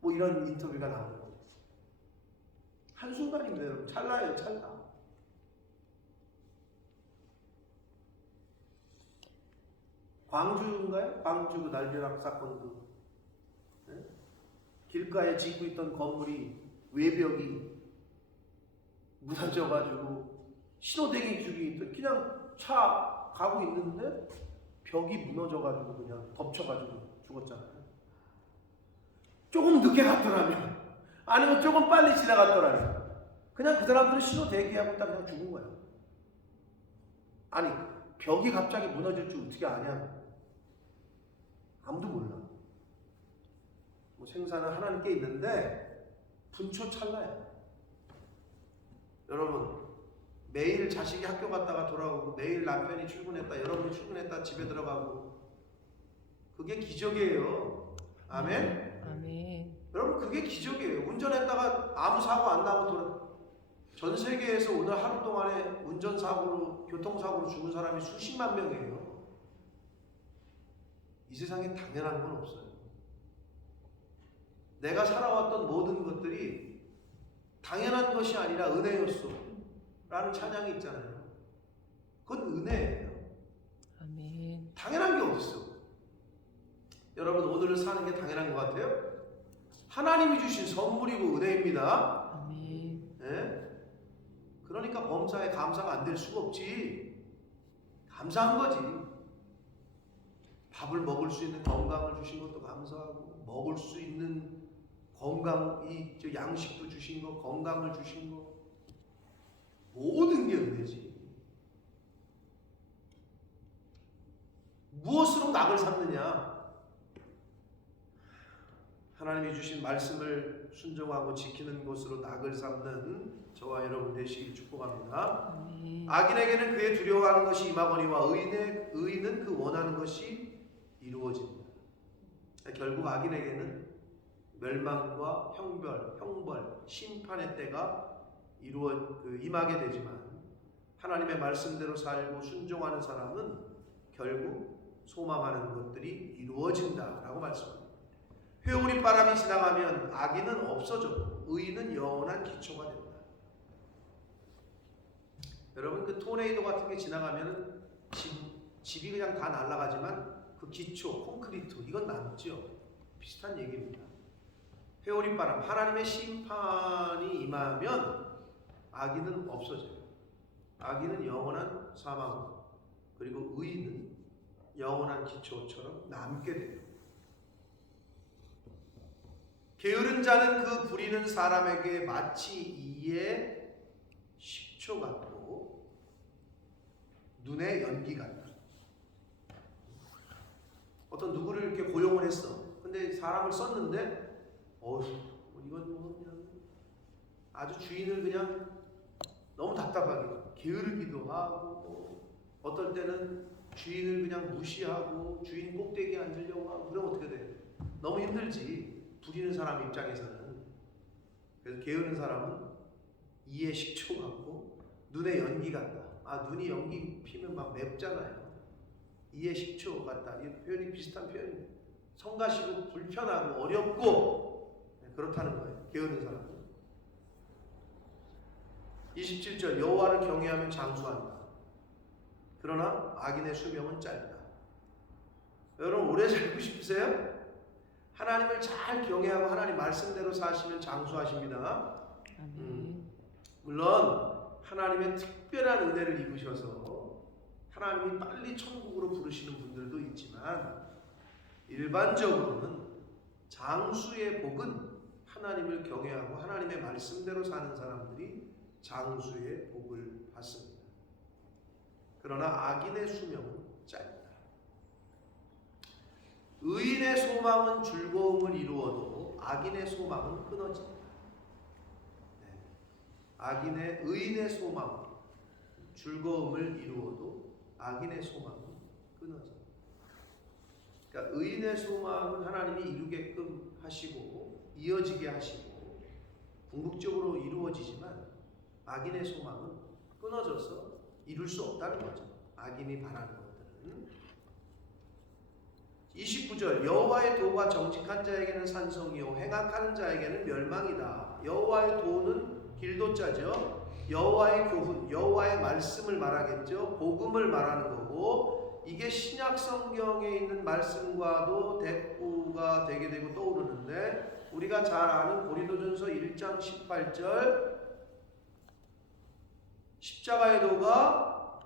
뭐 이런 인터뷰가 나오는 거예요. 한순간입니다 여러분. 찰나예요 찰나. 광주인가요? 광주 그 날벼락 사건도 네? 길가에 짓고 있던 건물이 외벽이 무너져가지고 신호등이 죽이 그냥 차 가고 있는데 벽이 무너져가지고 그냥 덮쳐가지고 죽었잖아요. 조금 늦게 갔더라면 아니면 조금 빨리 지나갔더라면 그냥 그 사람들은 신호 대기하고 딱 그냥 죽은 거야. 아니 벽이 갑자기 무너질 줄 어떻게 아냐? 아무도 몰라. 뭐 생사는 하나님께 있는데 분초 찰나요. 여러분 매일 자식이 학교 갔다가 돌아오고 매일 남편이 출근했다 여러분이 출근했다 집에 들어가고 그게 기적이에요. 아멘? 아멘. 여러분 그게 기적이에요. 운전했다가 아무 사고 안 나고 전 세계에서 오늘 하루 동안에 운전사고로 교통사고로 죽은 사람이 수십만 명이에요. 이 세상에 당연한 건 없어요. 내가 살아왔던 모든 것들이 당연한 것이 아니라 은혜였어 라는 찬양이 있잖아요. 그건 은혜예요. 아멘. 당연한 게 없어. 여러분 오늘을 사는 게 당연한 것 같아요? 하나님이 주신 선물이고 은혜입니다. 아멘. 네? 그러니까 범사에 감사가 안 될 수가 없지. 감사한 거지. 밥을 먹을 수 있는 건강을 주신 것도 감사하고 먹을 수 있는 건강 이 양식도 주신 거 건강을 주신 거 모든 게 은혜지. 무엇으로 낙을 삼느냐? 하나님이 주신 말씀을 순종하고 지키는 것으로 낙을 삼는 저와 여러분 되시길 축복합니다. 아멘. 악인에게는 그의 두려워하는 것이 임하거니와 의인은 그 원하는 것이 이루어집니다. 결국 악인에게는 멸망과 형벌, 심판의 때가 임하게 되지만 하나님의 말씀대로 살고 순종하는 사람은 결국 소망하는 것들이 이루어진다라고 말씀합니다. 회오리 바람이 지나가면 악인은 없어져도 의인은 영원한 기초가 된다. 여러분 그 토네이도 같은 게 지나가면 집이 그냥 다 날아가지만 그 기초, 콘크리트 이건 남죠. 비슷한 얘기입니다. 회오리 바람, 하나님의 심판이 임하면 악인은 없어져요. 악인은 영원한 사망, 그리고 의인은 영원한 기초처럼 남게 돼요. 게으른 자는 그 부리는 사람에게 마치 이의 식초 같고 눈의 연기 같다. 어떤 누구를 이렇게 고용을 했어. 근데 사람을 썼는데 이건 뭐 그냥 아주 주인을 그냥 너무 답답하게 게으르기도 하고 어떨 때는 주인을 그냥 무시하고 주인 꼭대기에 앉으려고 하고 그러면 어떻게 돼? 너무 힘들지. 부리는 사람 입장에서는. 그래서 게으른 사람은 이의 식초 같고 눈의 연기 같다. 눈이 연기 피면 막 맵잖아요. 이의 식초 같다. 이 표현이 비슷한 표현이에요. 성가시고 불편하고 어렵고 그렇다는 거예요. 게으른 사람은. 27절 여호와를 경외하면 장수한다. 그러나 악인의 수명은 짧다. 여러분 오래 살고 싶으세요? 하나님을 잘 경외하고 하나님 말씀대로 사시면 장수하십니다. 물론 하나님의 특별한 은혜를 입으셔서 하나님이 빨리 천국으로 부르시는 분들도 있지만 일반적으로는 장수의 복은 하나님을 경외하고 하나님의 말씀대로 사는 사람들이 장수의 복을 받습니다. 그러나 악인의 수명은 짧다. 의인의 소망은 즐거움을 이루어도 악인의 소망은 끊어진다. 의인의 소망은 즐거움을 이루어도 악인의 소망은 끊어진다. 그러니까 의인의 소망은 하나님이 이루게끔 하시고 이어지게 하시고 궁극적으로 이루어지지만 악인의 소망은 끊어져서 이룰 수 없다는 거죠. 악인이 바라는 것들은. 29절 여호와의 도가 정직한 자에게는 산성이요 행악하는 자에게는 멸망이다. 여호와의 도는 길도자죠. 여호와의 교훈, 여호와의 말씀을 말하겠죠. 복음을 말하는 거고 이게 신약 성경에 있는 말씀과도 대꾸가 되게 되고 떠오르는데 우리가 잘 아는 고린도전서 1장 18절 십자가의 도가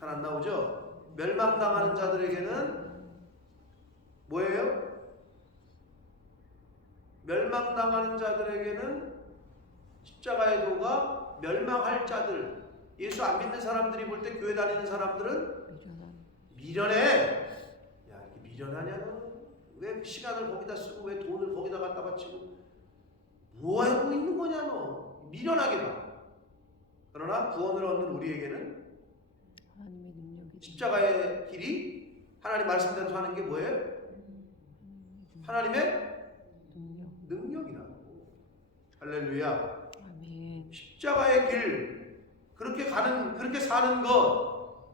잘 안 나오죠? 멸망당하는 자들에게는 뭐예요? 멸망당하는 자들에게는 십자가의 도가 멸망할 자들, 예수 안 믿는 사람들이 볼 때 교회 다니는 사람들은 미련해. 야, 이렇게 미련하냐 너? 왜 시간을 거기다 쓰고 왜 돈을 거기다 갖다 바치고 뭐 하고 있는 거냐 너? 미련하게 봐. 그러나 구원을 얻는 우리에게는 십자가의 길이 하나님 말씀대로 사는 게 뭐예요? 하나님의 능력이라고. 할렐루야. 아멘. 십자가의 길 그렇게 사는 것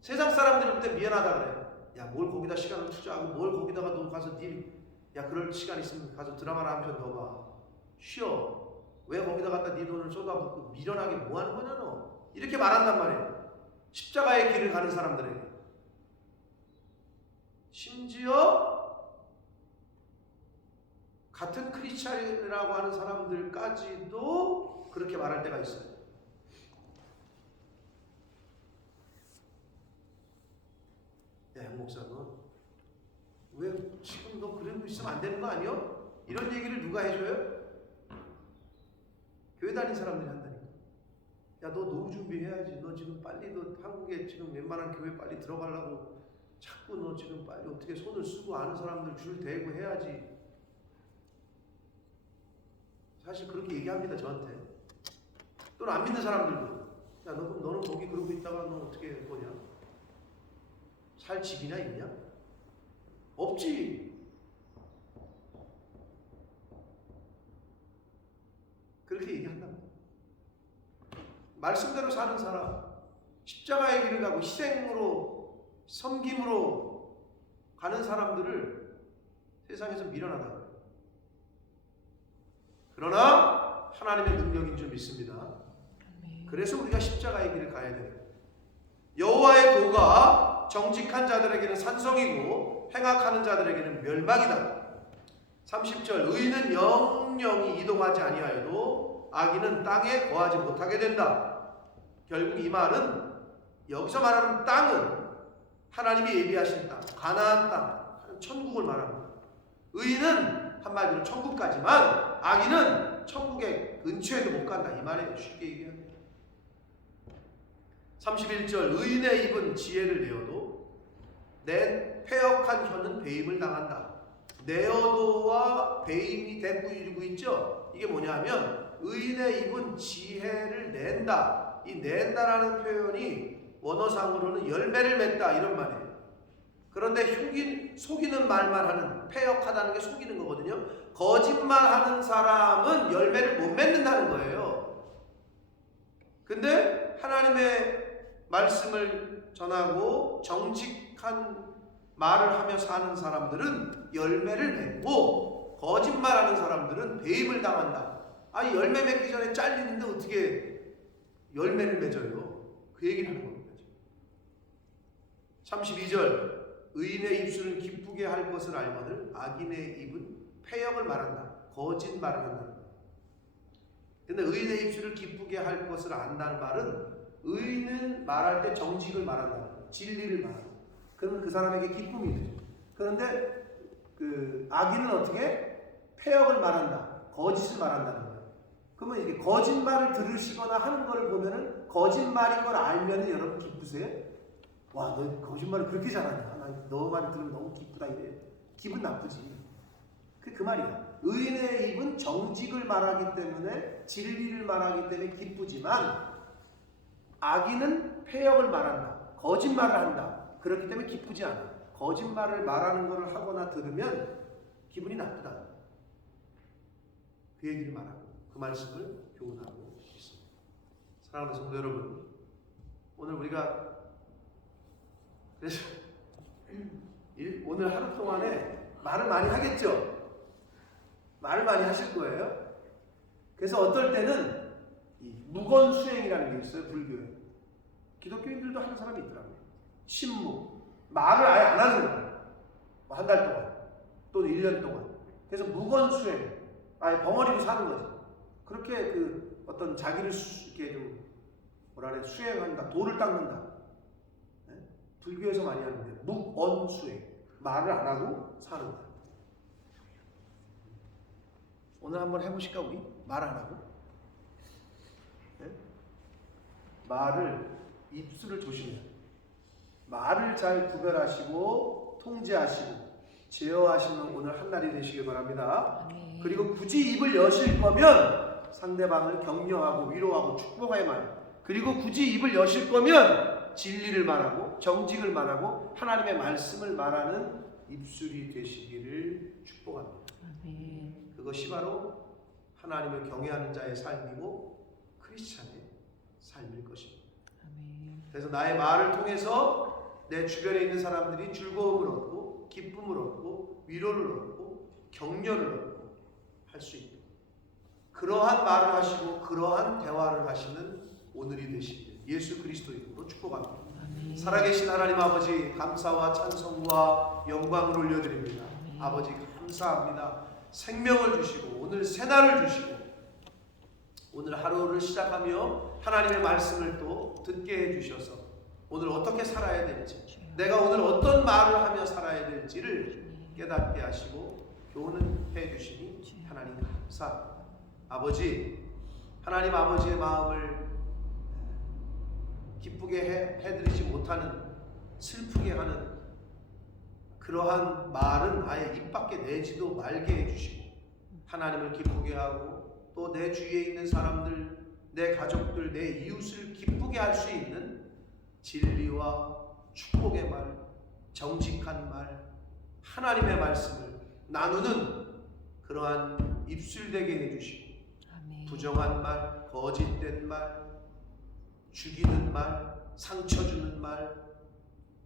세상 사람들이 볼 때 미안하다 그래. 야, 뭘 거기다 시간을 투자하고 뭘 거기다가 너 가서 야 그럴 시간 있으면 가서 드라마나 한 편 더 봐. 쉬어. 왜 거기다 갖다 네 돈을 쏟아붓고 미련하게 뭐 하는 거냐 너. 이렇게 말한단 말이에요. 십자가의 길을 가는 사람들에게. 심지어 같은 크리스찬이라고 하는 사람들까지도 그렇게 말할 때가 있어요. 야, 양 목사 너 왜 지금 너 그러고 있으면 안 되는 거 아니요? 이런 얘기를 누가 해줘요? 교회 다닌 사람들이 한다니까. 야, 너 노후 준비해야지. 너 지금 빨리 너 한국에 지금 웬만한 교회 빨리 들어가려고 자꾸 너 지금 빨리 어떻게 손을 쓰고 아는 사람들 줄 대고 해야지. 사실 그렇게 얘기합니다 저한테. 또는 안 믿는 사람들도. 야, 너는 거기 그러고 있다가 너 어떻게 할 거냐? 살 집이나 있냐? 없지. 그렇게 얘기한다. 말씀대로 사는 사람, 십자가의 길을 가고 희생으로 섬김으로 가는 사람들을 세상에서 밀어나가요. 그러나 하나님의 능력인 줄 믿습니다. 그래서 우리가 십자가의 길을 가야 돼요. 여호와의 도가 정직한 자들에게는 산성이고 행악하는 자들에게는 멸망이다. 30절 의인은 영영이 이동하지 아니하여도 악인은 땅에 거하지 못하게 된다. 결국 이 말은 여기서 말하는 땅은 하나님이 예비하신 땅, 가나안 땅, 천국을 말합니다. 의인은 한마디로 천국 가지만 악인은 천국의 근처에도 못 간다. 이 말이에요. 쉽게 얘기하면. 31절 의인의 입은 지혜를 내어도 내 패역한 혀는 배임을 당한다. 내어도와 배임이 대꾸 이루고 있죠. 이게 뭐냐면 의인의 입은 지혜를 낸다. 이 낸다라는 표현이 원어상으로는 열매를 맺다 이런 말이에요. 그런데 속이는 말만 하는, 패역하다는 게 속이는 거거든요. 거짓말하는 사람은 열매를 못 맺는다는 거예요. 근데 하나님의 말씀을 전하고 정직한 말을 하며 사는 사람들은 열매를 맺고 거짓말하는 사람들은 배임을 당한다. 아, 열매 맺기 전에 잘리는데 어떻게 열매를 맺어요? 그 얘기를 하는 겁니다. 32절 의인의 입술은 기쁘게 할 것을 알거늘 악인의 입은 패역을 말한다. 거짓말을 한다. 근데 의인의 입술을 기쁘게 할 것을 안다는 말은 의인은 말할 때 정직을 말한다. 진리를 말한다. 그러면 그 사람에게 기쁨이 되죠. 그런데 그 악인은 어떻게? 패역을 말한다. 거짓을 말한다는 거예요. 그러면 이게 거짓말을 들으시거나 하는 걸 보면은 거짓말인 걸 알면은 여러분 기쁘세요? 와, 너 거짓말을 그렇게 잘하냐? 나 너 말 들으면 너무 기쁘다 이래. 기분 나쁘지. 그 말이야. 의인의 입은 정직을 말하기 때문에 진리를 말하기 때문에 기쁘지만 악인은 패역을 말한다. 거짓말을 한다. 그렇기 때문에 기쁘지 않아. 거짓말을 말하는 것을 하거나 들으면 기분이 나쁘다. 그 얘기를 말하고 그 말씀을 교훈하고 있습니다. 사랑하는 성도 여러분, 오늘 우리가 그래서 오늘 하루 동안에 말을 많이 하겠죠? 말을 많이 하실 거예요. 그래서 어떨 때는 이 무건수행이라는 게 있어요. 불교에. 기독교인들도 하는 사람이 있더라고요. 침묵. 말을 아예 안 하는 거예요. 한 달 동안 또는 1년 동안. 그래서 무건수행. 아예 벙어리로 사는 거지. 그렇게 그 어떤 자기를 이렇게 좀 뭐라 그래 수행한다. 도를 닦는다. 네? 불교에서 많이 하는데 묵언수행. 말을 안 하고 사는 거예요. 오늘 한번 해보실까 우리? 말 안 하고? 네? 말을 입술을 조심해요. 말을 잘 구별하시고 통제하시고 제어하시는 오늘 한 날이 되시길 바랍니다. 그리고 굳이 입을 여실 거면 상대방을 격려하고 위로하고 축복해야 말해요. 그리고 굳이 입을 여실 거면 진리를 말하고 정직을 말하고 하나님의 말씀을 말하는 입술이 되시기를 축복합니다. 그것이 바로 하나님을 경외하는 자의 삶이고 크리스찬의 삶일 것입니다. 그래서 나의 말을 통해서 내 주변에 있는 사람들이 즐거움을 얻고 기쁨을 얻고 위로를 얻고 격려를 얻고 할 수 있고 그러한 말을 하시고 그러한 대화를 하시는 오늘이 되시길 예수 그리스도의 이름으로 축복합니다. 아멘. 살아계신 하나님 아버지 감사와 찬송과 영광을 올려드립니다. 아버지 감사합니다. 생명을 주시고 오늘 새날을 주시고 오늘 하루를 시작하며 하나님의 말씀을 또 듣게 해주셔서 오늘 어떻게 살아야 될지 내가 오늘 어떤 말을 하며 살아야 될지를 깨닫게 하시고 교훈해 주시니 하나님 감사합니다. 아버지 하나님 아버지의 마음을 기쁘게 해드리지 못하는 슬프게 하는 그러한 말은 아예 입 밖에 내지도 말게 해주시고 하나님을 기쁘게 하고 또 내 주위에 있는 사람들 내 가족들 내 이웃을 기쁘게 할 수 있는 진리와 축복의 말 정직한 말 하나님의 말씀을 나누는 그러한 입술되게 해주시고 부정한 말, 거짓된 말, 죽이는 말, 상처 주는 말,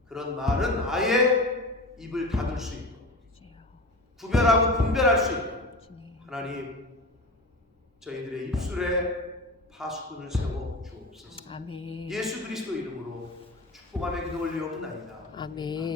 그런 말은 아예 입을 닫을 수 있고 구별하고 분별할 수 있고 하나님 저희들의 입술에 파수꾼을 세워 주옵소서. 아멘. 예수 그리스도 이름으로 축복하며 기도 올리옵나이다. 아멘.